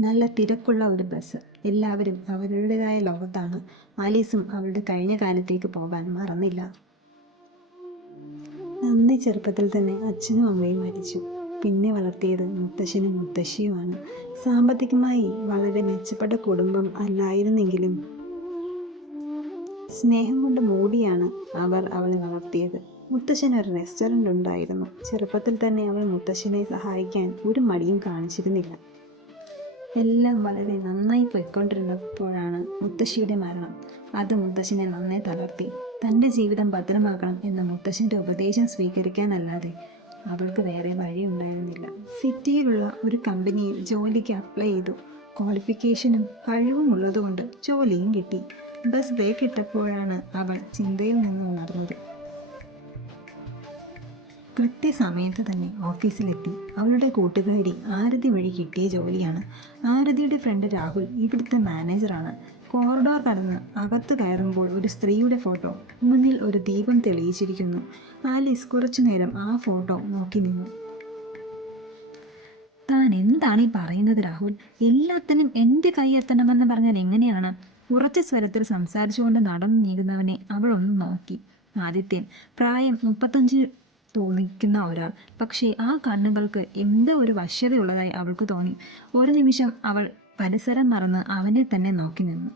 നല്ല തിരക്കുള്ള ഒരു ബസ്. എല്ലാവരും അവരുടേതായ ലോകത്താണ്. ആലീസും അവളുടെ കഴിഞ്ഞ കാലത്തേക്ക് പോകാൻ മറന്നില്ല. നന്ദി ചെറുപ്പത്തിൽ തന്നെ അച്ഛനും അമ്മയും മരിച്ചു. പിന്നെ വളർത്തിയത് മുത്തശ്ശനും മുത്തശ്ശിയുമാണ്. സാമ്പത്തികമായി വളരെ മെച്ചപ്പെട്ട കുടുംബം അല്ലായിരുന്നെങ്കിലും സ്നേഹം കൊണ്ട് മൂടിയാണ് അവർ അവളെ വളർത്തിയത്. മുത്തശ്ശൻ ഒരു റെസ്റ്റോറന്റ് ഉണ്ടായിരുന്നു. ചെറുപ്പത്തിൽ തന്നെ അവൾ മുത്തശ്ശനെ സഹായിക്കാൻ ഒരു മടിയും കാണിച്ചിരുന്നില്ല. എല്ലാം വളരെ നന്നായി പോയിക്കൊണ്ടിരുന്നപ്പോഴാണ് മുത്തശ്ശിയുടെ മരണം. അത് മുത്തശ്ശനെ നന്നായി തളർത്തി. തന്റെ ജീവിതം ഭദ്രമാക്കണം എന്ന മുത്തശ്ശന്റെ ഉപദേശം സ്വീകരിക്കാനല്ലാതെ അവൾക്ക് വേറെ വഴിയുണ്ടായിരുന്നില്ല. സിറ്റിയിലുള്ള ഒരു കമ്പനിയിൽ ജോലിക്ക് അപ്ലൈ ചെയ്തു. ക്വാളിഫിക്കേഷനും കഴിവും ഉള്ളതുകൊണ്ട് ജോലിയും കിട്ടി. ബസ് ബ്രേക്ക് ഇട്ടപ്പോഴാണ് അവൾ ചിന്തയിൽ നിന്ന് ഉണർന്നത്. കൃത്യസമയത്ത് തന്നെ ഓഫീസിലെത്തി. അവളുടെ കൂട്ടുകാരി ആരതി വഴി കിട്ടിയ ജോലിയാണ്. ആരതിയുടെ ഫ്രണ്ട് രാഹുൽ ഇവിടുത്തെ മാനേജറാണ്. കോറിഡോർ കടന്ന് അകത്ത് കയറുമ്പോൾ ഒരു സ്ത്രീയുടെ ഫോട്ടോ മുന്നിൽ ഒരു ദീപം തെളിയിച്ചിരിക്കുന്നു. ആലീസ് കുറച്ചു നേരം ആ ഫോട്ടോ നോക്കി നിന്നു. താൻ എന്താണ് ഈ പറയുന്നത് രാഹുൽ? എല്ലാത്തിനും എന്റെ കൈ എത്തണമെന്ന് പറഞ്ഞാൽ എങ്ങനെയാണ്? ഉറച്ച സ്വരത്തിൽ സംസാരിച്ചുകൊണ്ട് നടന്നു നീങ്ങുന്നവനെ അവളൊന്ന് നോക്കി. ആദിത്യൻ പ്രായം മുപ്പത്തഞ്ച് തോന്നിക്കുന്ന ഒരാൾ. പക്ഷേ ആ കണ്ണുകൾക്ക് എന്തോ ഒരു വശ്യതയുള്ളതായി അവൾക്ക് തോന്നി. ഒരു നിമിഷം അവൾ പരിസരം മറന്ന് അവനെ തന്നെ നോക്കി നിന്നു.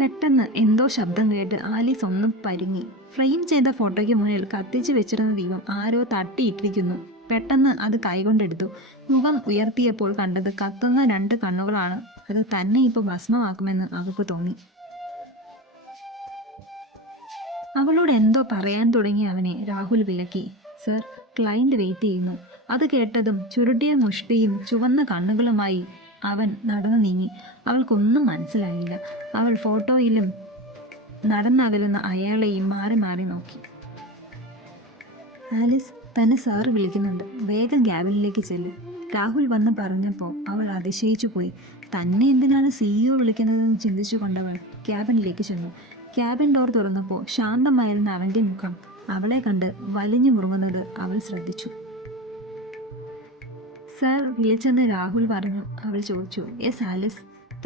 പെട്ടെന്ന് എന്തോ ശബ്ദം കേട്ട് ആലീസ് ഒന്നും പരുങ്ങി. ഫ്രെയിം ചെയ്ത ഫോട്ടോയ്ക്ക് മുന്നിൽ കത്തിച്ചു വെച്ചിരുന്ന ദീപം ആരോ തട്ടിയിട്ടിരിക്കുന്നു. പെട്ടെന്ന് അത് കൈകൊണ്ടെടുത്തു. മുഖം ഉയർത്തിയപ്പോൾ കണ്ടത് കത്തുന്ന രണ്ട് കണ്ണുകളാണ്. അത് തന്നെ ഇപ്പോൾ ഭസ്മമാക്കുമെന്ന് അവൾക്ക് തോന്നി. അവളോട് എന്തോ പറയാൻ തുടങ്ങി അവനെ രാഹുൽ വിലക്കി. സർ ക്ലയന്റ് വെയിറ്റ് ചെയ്യുന്നു. അത് കേട്ടതും ചുരുട്ടിയ മുഷ്ടിയും ചുവന്ന കണ്ണുകളുമായി അവൻ നടന്നു നീങ്ങി. അവൾക്കൊന്നും മനസ്സിലായില്ല. അവൾ ഫോട്ടോയിലും നടന്നകലുന്ന അയാളെയും മാറി മാറി നോക്കി. ആലിസ് തന്നെ സാറ് വിളിക്കുന്നുണ്ട്. വേഗം ക്യാബിനിലേക്ക് ചെല്ല്. രാഹുൽ വന്ന് പറഞ്ഞപ്പോൾ അവൾ അതിശയിച്ചു പോയി. തന്നെ എന്തിനാണ് സിഇഒ വിളിക്കുന്നതെന്ന് ചിന്തിച്ചു കൊണ്ടവൾ ക്യാബിനിലേക്ക് ചെന്നു. ക്യാബിൻ ഡോർ തുറന്നപ്പോൾ ശാന്തമായിരുന്ന അവന്റെ മുഖം അവളെ കണ്ട് വലിഞ്ഞു മുറുങ്ങുന്നത് അവൾ ശ്രദ്ധിച്ചു. സാർ വിളിച്ചെന്ന് രാഹുൽ പറഞ്ഞു. അവൾ ചോദിച്ചു എസ് ആലിസ്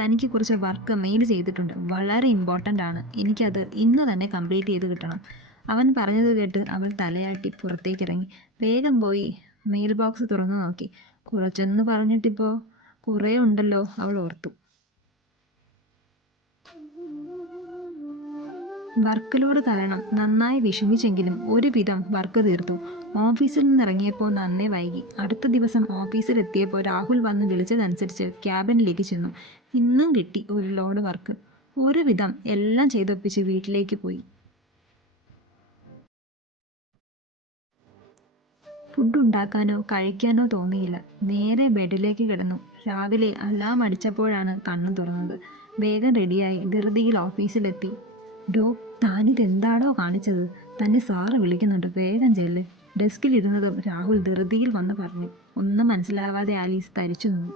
തനിക്ക് കുറച്ച് വർക്ക് മെയിൽ ചെയ്തിട്ടുണ്ട്. വളരെ ഇമ്പോർട്ടന്റ് ആണ്. എനിക്കത് ഇന്ന് തന്നെ കംപ്ലീറ്റ് ചെയ്ത് കിട്ടണം. അവൻ പറഞ്ഞത് കേട്ട് അവൾ തലയാട്ടി പുറത്തേക്ക് ഇറങ്ങി വേഗം പോയി മെയിൽ ബോക്സ് തുറന്നു നോക്കി. കുറച്ചെന്ന് പറഞ്ഞിട്ടിപ്പോൾ കുറേ ഉണ്ടല്ലോ അവൾ ഓർത്തു. വർക്ക് ലോഡ് നന്നായി വിഷമിച്ചെങ്കിലും ഒരുവിധം വർക്ക് തീർത്തു. ഓഫീസിൽ നിന്ന് ഇറങ്ങിയപ്പോൾ നന്നേ വൈകി. അടുത്ത ദിവസം ഓഫീസിലെത്തിയപ്പോൾ രാഹുൽ വന്ന് വിളിച്ചതനുസരിച്ച് ക്യാബിനിലേക്ക് ചെന്നു. ഇന്നും കിട്ടി ഒരു ലോഡ് വർക്ക്. ഒരുവിധം എല്ലാം ചെയ്തൊപ്പിച്ച് വീട്ടിലേക്ക് പോയി. ഫുഡ് ഉണ്ടാക്കാനോ കഴിക്കാനോ തോന്നിയില്ല. നേരെ ബെഡിലേക്ക് കിടന്നു. രാവിലെ അലാം അടിച്ചപ്പോഴാണ് കണ്ണു തുറന്നത്. വേഗം റെഡിയായി ധൃതിയിൽ ഓഫീസിലെത്തി. ഡോ താനിതെന്താടോ കാണിച്ചത്? തന്നെ സാറ് വിളിക്കുന്നുണ്ട്. വേഗം ചെല്ല്. ഡെസ്കിലിരുന്നതും രാഹുൽ ധൃതിയിൽ വന്ന് പറഞ്ഞു. ഒന്നും മനസ്സിലാവാതെ ആലീസ് തരിച്ചു നിന്നു.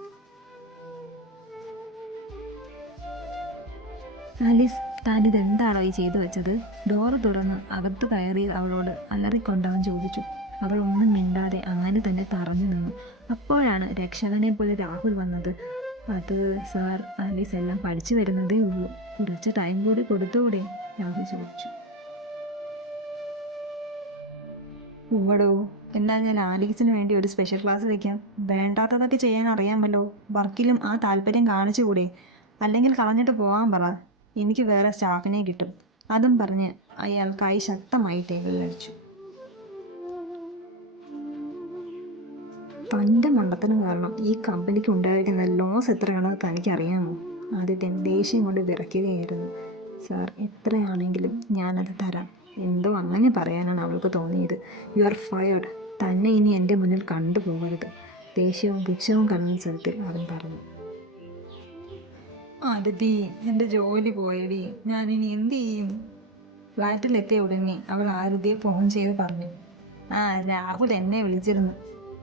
ആലീസ് താനിതെന്താണോ ഈ ചെയ്തു വെച്ചത്? ഡോറ് തുറന്ന് അകത്ത് കയറി അവളോട് അലറിക്കൊണ്ടവൻ ചോദിച്ചു. അവൾ ഒന്നും മിണ്ടാതെ അങ്ങനെ തന്നെ തറഞ്ഞു നിന്നു. അപ്പോഴാണ് രക്ഷകനെ പോലെ രാഹുൽ വന്നത്. അത് സാർ ആലീസ് എല്ലാം പഠിച്ചു വരുന്നതേ ഉള്ളൂ. കുറച്ച് ടൈം കൂടി കൊടുത്തുകൂടെ രാഹുൽ ചോദിച്ചു ഉവടോ എന്നാൽ ഞാൻ ആലീസിന് വേണ്ടി ഒരു സ്പെഷ്യൽ ക്ലാസ് വയ്ക്കാം വേണ്ടാത്തതൊക്കെ ചെയ്യാൻ അറിയാമല്ലോ. വർക്കിലും ആ താല്പര്യം കാണിച്ചുകൂടെ? അല്ലെങ്കിൽ കളഞ്ഞിട്ട് പോകാൻ പറ. എനിക്ക് വേറെ സ്റ്റാഫിനെ കിട്ടും. അതും പറഞ്ഞ് അയാൾ കൈ ശക്തമായി ടേബിളിൽ അടിച്ചു. തന്റെ മണ്ടത്തനം കാരണം ഈ കമ്പനിക്ക് ഉണ്ടായിരിക്കുന്ന ലോസ് എത്രയാണെന്ന് തനിക്കറിയാമോ? ആദ്യത്തെ ദേഷ്യം കൊണ്ട് വിറയ്ക്കുകയായിരുന്നു. സാർ എത്രയാണെങ്കിലും ഞാനത് തരാം. എന്തോ അങ്ങനെ പറയാനാണ് അവൾക്ക് തോന്നിയത്. യു ആർ ഫയർഡ് തന്നെ ഇനി എന്റെ മുന്നിൽ കണ്ടുപോകരുത്. ദേഷ്യവും പുച്ഛവും കലർന്ന സ്ഥലത്തിൽ അവൻ പറഞ്ഞു. അതിഥി എന്റെ ജോലി പോയടി. ഞാനിനി എന്ത് ചെയ്യും? ഫ്ലാറ്റിലെത്തിയ ഉടനെ അവൾ ആരതിയെ ഫോൺ ചെയ്ത് പറഞ്ഞു. ആ രാഹുൽ എന്നെ വിളിച്ചിരുന്നു.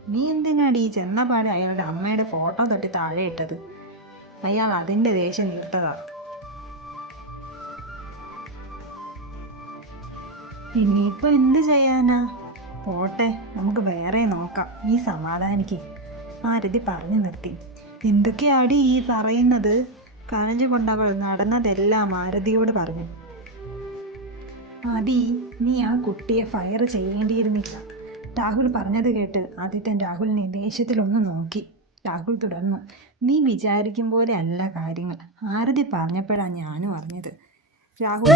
നീ എന്തിനാടി ഈ ചെന്നപാട് അയാളുടെ അമ്മയുടെ ഫോട്ടോ തൊട്ട് താഴെ ഇട്ടത്? അയാൾ അതിന്റെ ദേഷ്യം തീർത്തതാ. ഇനിയിപ്പോൾ എന്ത് ചെയ്യാനാ? പോട്ടെ നമുക്ക് വേറെ നോക്കാം. ഈ സമാധാനിക്ക്. ആരതി പറഞ്ഞു നിർത്തി. എന്തൊക്കെയാടി ഈ പറയുന്നത്? കരഞ്ഞുകൊണ്ടവൾ നടന്നതെല്ലാം ആരതിയോട് പറഞ്ഞു. ആദി നീ ആ കുട്ടിയെ ഫയർ ചെയ്യേണ്ടിയിരുന്നില്ല. രാഹുൽ പറഞ്ഞത് കേട്ട് ആദിത്യൻ രാഹുലിനെ ദേഷ്യത്തിലൊന്ന് നോക്കി. രാഹുൽ തുടർന്നു നീ വിചാരിക്കും പോലെ അല്ല കാര്യങ്ങൾ. ആരതി പറഞ്ഞപ്പോഴാണ് ഞാനും അറിഞ്ഞത്. രാഹുൽ